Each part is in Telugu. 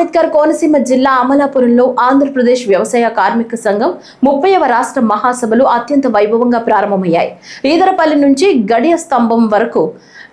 అంబేద్కర్ కోనసీమ జిల్లా అమలాపురంలో ఆంధ్రప్రదేశ్ వ్యవసాయ కార్మిక సంఘం 30వ రాష్ట్ర మహాసభలు అత్యంత వైభవంగా ప్రారంభమయ్యాయి. ఈదరపల్లి నుంచి గడియ స్తంభం వరకు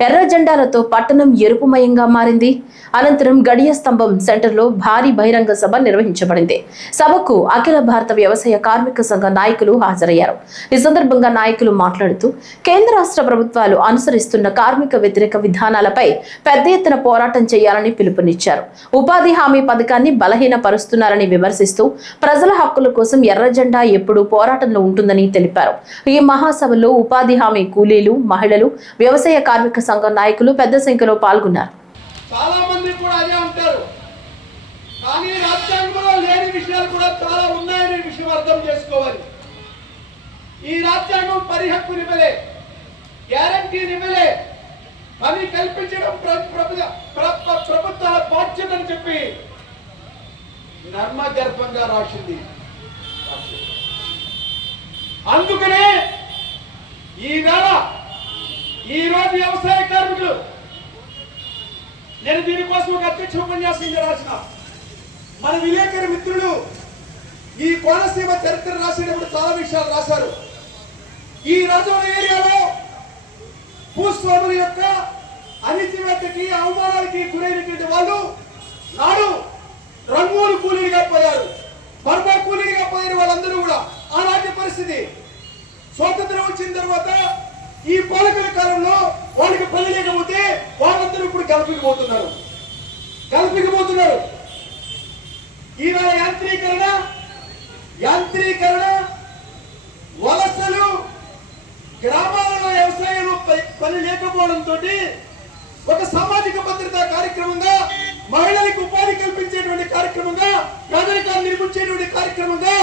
ఎర్ర జెండాలతో పట్టణం ఎరుపుమయంగా మారింది. అనంతరం గడియ స్తంభం సెంటర్లో భారీ బహిరంగ సభ నిర్వహించబడింది. సభకు అఖిల భారత వ్యవసాయ కార్మిక సంఘ నాయకులు హాజరయ్యారు. ఈ సందర్భంగా నాయకులు మాట్లాడుతూ కేంద్ర రాష్ట్ర ప్రభుత్వాలు అనుసరిస్తున్న కార్మిక వ్యతిరేక విధానాలపై పెద్ద ఎత్తున పోరాటం చేయాలని పిలుపునిచ్చారు. ఉపాధి హామీ పథకాన్ని బలహీనపరుస్తున్నారని విమర్శిస్తూ ప్రజల హక్కుల కోసం ఎర్ర జెండా ఎప్పుడూ పోరాటంలో ఉంటుందని తెలిపారు. ఈ మహాసభలో ఉపాధి హామీ కూలీలు, మహిళలు, వ్యవసాయ కార్మిక సంఘ నాయకులు పెద్ద సంఖ్యలో పాల్గొన్నారు. చాలా మంది కూడా అదే అంటారు, కానీ రాజ్యాంగంలో లేని విషయాలు కూడా చాలా ఉన్నాయనే విషయం అర్థం చేసుకోవాలి. ఈ రాజ్యాంగం పరిహక్కు నిమ్మలే, గ్యారంటీ నిమ్మలే, పని కల్పించడం ప్రభుత్వాల బాధ్యత అని చెప్పి నర్మగర్భంగా రాసింది. అందుకనే ఈరోజు వ్యవసాయ కార్మికులు, నేను దీనికోసం ఒక అధ్యక్ష ఉపన్యాసం రాసిన మన విలేకరి మిత్రులు ఈ కోనసీమ చరిత్ర రాసేటప్పుడు చాలా విషయాలు రాశారు. ఈ రాజోల ఏరియాలో భూస్వాముల యొక్క అణిచివేతకి, అవమానాలకి గురైనటువంటి వాళ్ళు నాడు రంగూలు కూలీలుగా పోయారు, బర్మా కూలీలుగా పోయిన వాళ్ళందరూ కూడా ఆనాటి పరిస్థితి. స్వాతంత్రం వచ్చిన తర్వాత ఈ పాలకుల కాలంలో వాళ్ళకి పని లేకపోతే వాళ్ళందరూ ఇప్పుడు గల్పికిపోతున్నారు. ఈవేళ యాంత్రీకరణ, వలసలు, గ్రామాలలో వ్యవసాయంలో పని లేకపోవడంతో ఒక సామాజిక భద్రతా కార్యక్రమంగా, మహిళలకు ఉపాధి కల్పించేటువంటి కార్యక్రమంగా, పేదరికాన్ని నిర్మించేటువంటి కార్యక్రమంగా